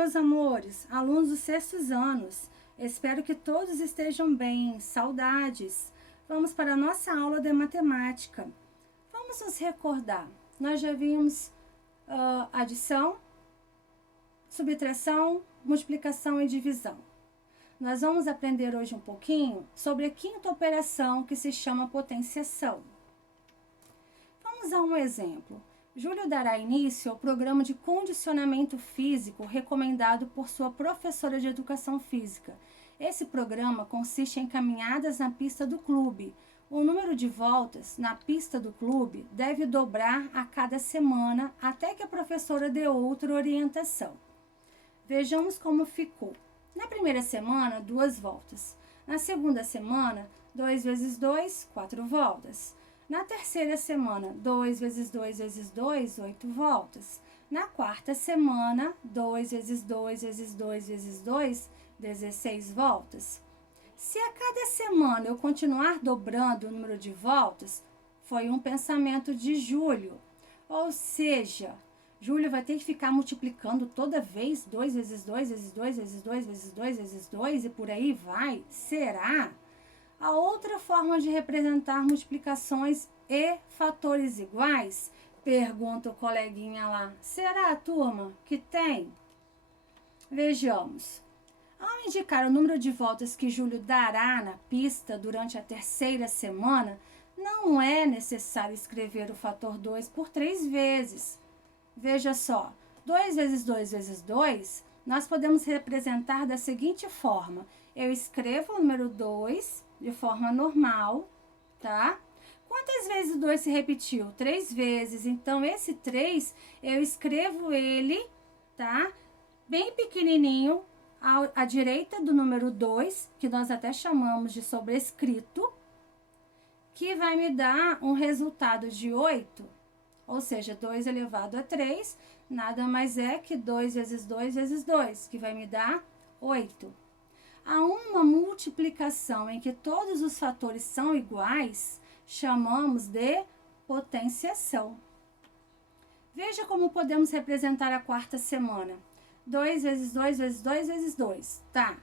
meus amores, alunos dos sextos anos. Espero que todos estejam bem, saudades. Vamos para a nossa aula de matemática. Vamos nos recordar. Nós já vimos adição, subtração, multiplicação e divisão. Nós vamos aprender hoje um pouquinho sobre a quinta operação, que se chama potenciação. Vamos a um exemplo. Júlio dará início ao programa de condicionamento físico recomendado por sua professora de educação física. Esse programa consiste em caminhadas na pista do clube. O número de voltas na pista do clube deve dobrar a cada semana até que a professora dê outra orientação. Vejamos como ficou. Na primeira semana, 2 voltas. Na segunda semana, 2 vezes 2, 4 voltas. Na terceira semana, 2 vezes 2 vezes 2, 8 voltas. Na quarta semana, 2 vezes 2 vezes 2 vezes 2, 16 voltas. Se a cada semana eu continuar dobrando o número de voltas, foi um pensamento de Júlio. Ou seja, Júlio vai ter que ficar multiplicando toda vez 2 vezes 2 vezes 2 vezes 2 vezes 2 vezes 2 e por aí vai? Será? A outra forma de representar multiplicações e fatores iguais? Pergunta o coleguinha lá. Será, turma, que tem? Vejamos. Ao indicar o número de voltas que Júlio dará na pista durante a terceira semana, não é necessário escrever o fator 2 por 3 vezes. Veja só, 2 vezes 2 vezes 2, nós podemos representar da seguinte forma. Eu escrevo o número 2 de forma normal, tá? Quantas vezes o 2 se repetiu? 3 vezes. Então, esse 3, eu escrevo ele, tá? Bem pequenininho, à direita do número 2, que nós até chamamos de sobrescrito, que vai me dar um resultado de 8, ou seja, 2 elevado a 3, nada mais é que 2 vezes 2 vezes 2, que vai me dar 8. Há uma multiplicação em que todos os fatores são iguais, chamamos de potenciação. Veja como podemos representar a quarta semana. 2 vezes 2 vezes 2 vezes 2, tá?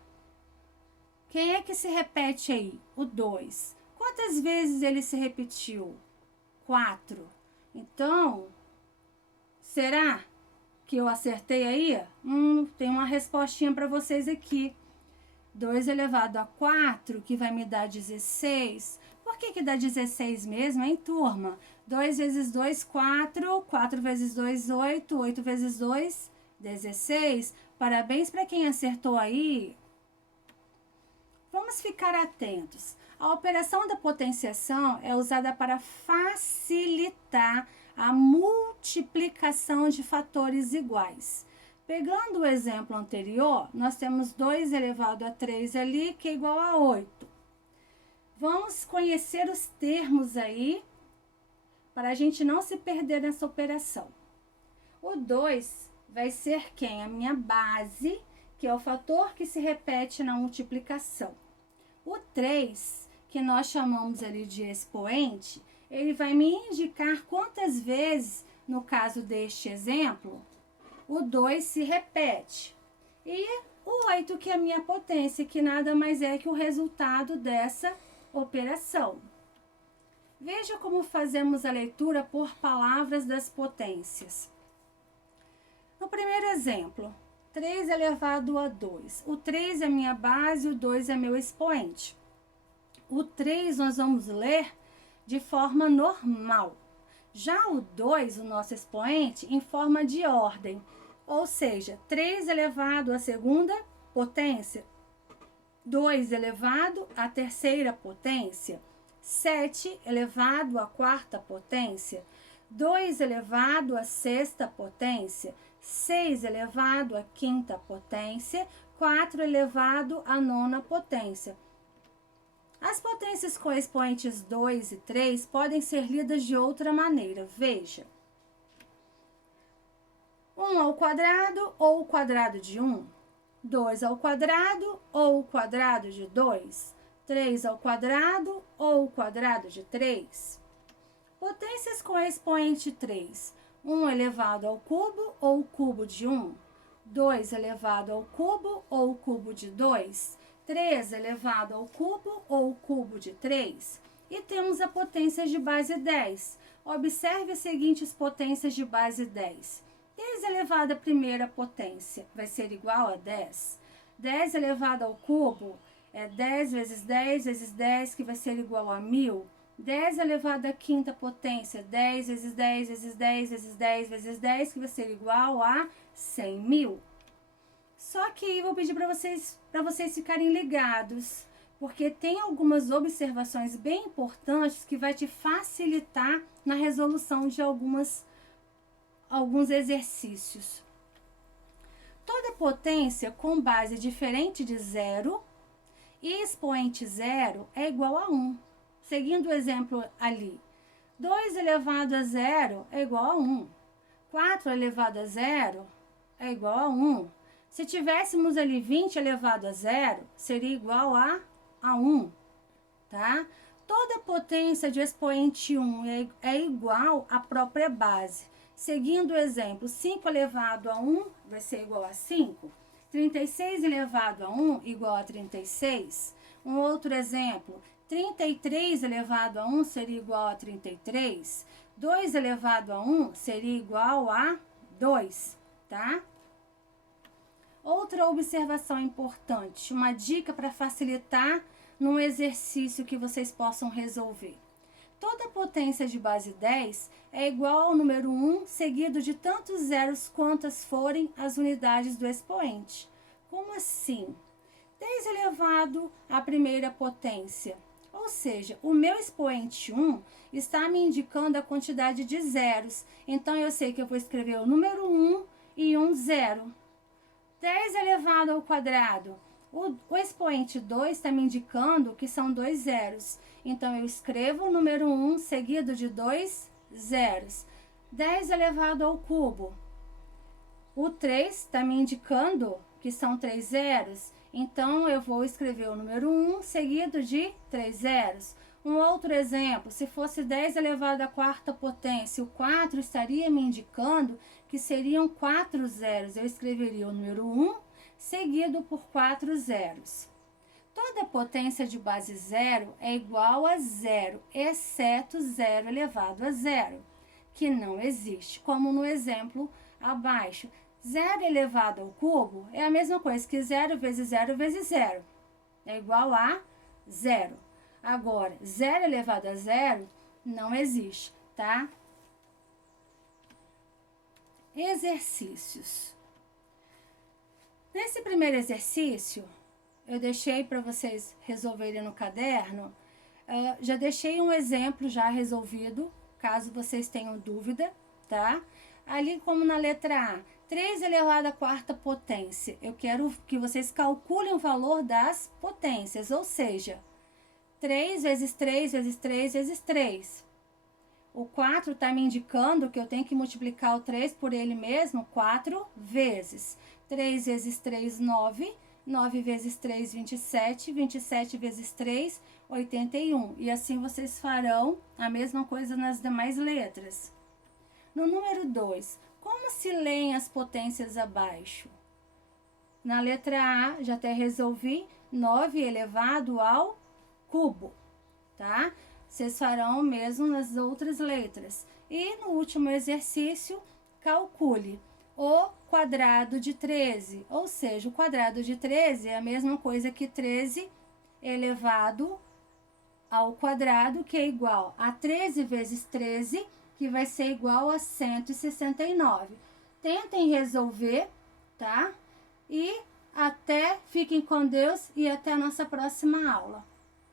Quem é que se repete aí? O 2. Quantas vezes ele se repetiu? 4. Então, será que eu acertei aí? Tem uma respostinha para vocês aqui. 2 elevado a 4, que vai me dar 16. Por que dá 16 mesmo, hein, turma? 2 vezes 2, 4. 4 vezes 2, 8. 8 vezes 2, 16. Parabéns para quem acertou aí. Vamos ficar atentos. A operação da potenciação é usada para facilitar a multiplicação de fatores iguais. Pegando o exemplo anterior, nós temos 2 elevado a 3 ali, que é igual a 8. Vamos conhecer os termos aí, para a gente não se perder nessa operação. O 2 vai ser quem? A minha base, que é o fator que se repete na multiplicação. O 3, que nós chamamos ali de expoente, ele vai me indicar quantas vezes, no caso deste exemplo, o 2 se repete. E o 8, que é a minha potência, que nada mais é que o resultado dessa operação. Veja como fazemos a leitura por palavras das potências. No primeiro exemplo, 3 elevado a 2. O 3 é minha base, o 2 é meu expoente. O 3 nós vamos ler de forma normal. Já o 2, o nosso expoente, em forma de ordem. Ou seja, 3 elevado à segunda potência, 2 elevado à terceira potência, 7 elevado à quarta potência, 2 elevado à sexta potência, 6 elevado à quinta potência, 4 elevado à nona potência. As potências com expoentes 2 e 3 podem ser lidas de outra maneira. Veja. 1 ao quadrado ou o quadrado de 1. 2 ao quadrado ou o quadrado de 2. 3 ao quadrado ou o quadrado de 3. Potências com expoente 3. 1 elevado ao cubo ou o cubo de 1. 2 elevado ao cubo ou o cubo de 2, 3 elevado ao cubo ou o cubo de 3. E temos a potência de base 10. Observe as seguintes potências de base 10. 10 elevado à primeira potência vai ser igual a 10. 10 elevado ao cubo é 10 vezes 10 vezes 10, que vai ser igual a 1000. 10 elevado à quinta potência, 10 vezes 10 vezes 10 vezes 10 vezes 10, que vai ser igual a 100.000. Só que eu vou pedir para vocês ficarem ligados, porque tem algumas observações bem importantes que vai te facilitar na resolução de alguns exercícios. Toda potência com base diferente de zero e expoente zero é igual a 1. Seguindo o exemplo ali, 2 elevado a zero é igual a 1. 4 elevado a zero é igual a 1. Se tivéssemos ali 20 elevado a zero, seria igual a 1, tá? Toda potência de expoente 1 é igual à própria base. Seguindo o exemplo, 5 elevado a 1 vai ser igual a 5. 36 elevado a 1 igual a 36. Um outro exemplo, 33 elevado a 1 seria igual a 33. 2 elevado a 1 seria igual a 2, tá? Outra observação importante, uma dica para facilitar num exercício que vocês possam resolver. Toda potência de base 10 é igual ao número 1, seguido de tantos zeros quantas forem as unidades do expoente. Como assim? 10 elevado à primeira potência. Ou seja, o meu expoente 1 está me indicando a quantidade de zeros. Então, eu sei que eu vou escrever o número 1 e um zero. 10 elevado ao quadrado. O expoente 2 está me indicando que são 2 zeros. Então, eu escrevo o número 1 seguido de 2 zeros. 10 elevado ao cubo. O 3 está me indicando que são 3 zeros. Então, eu vou escrever o número 1 seguido de 3 zeros. Um outro exemplo, se fosse 10 elevado à quarta potência, o 4 estaria me indicando que seriam 4 zeros. Eu escreveria o número 1 seguido por 4 zeros. Toda potência de base zero é igual a zero, exceto zero elevado a zero, que não existe, como no exemplo abaixo. Zero elevado ao cubo é a mesma coisa que zero vezes zero vezes zero. É igual a zero. Agora, zero elevado a zero não existe, tá? Exercícios. Nesse primeiro exercício, eu deixei para vocês resolverem no caderno. Já deixei um exemplo já resolvido, caso vocês tenham dúvida, tá? Ali como na letra A, 3 elevado à quarta potência. Eu quero que vocês calculem o valor das potências, ou seja, 3 vezes 3 vezes 3 vezes 3. O 4 está me indicando que eu tenho que multiplicar o 3 por ele mesmo 4 vezes. 3 vezes 3, 9. 9 vezes 3, 27. 27 vezes 3, 81. E assim vocês farão a mesma coisa nas demais letras. No número 2, como se leem as potências abaixo? Na letra A, já até resolvi, 9 elevado ao cubo, tá? Vocês farão o mesmo nas outras letras. E no último exercício, calcule o quadrado de 13. Ou seja, o quadrado de 13 é a mesma coisa que 13 elevado ao quadrado, que é igual a 13 vezes 13, que vai ser igual a 169. Tentem resolver, tá? E fiquem com Deus e até a nossa próxima aula.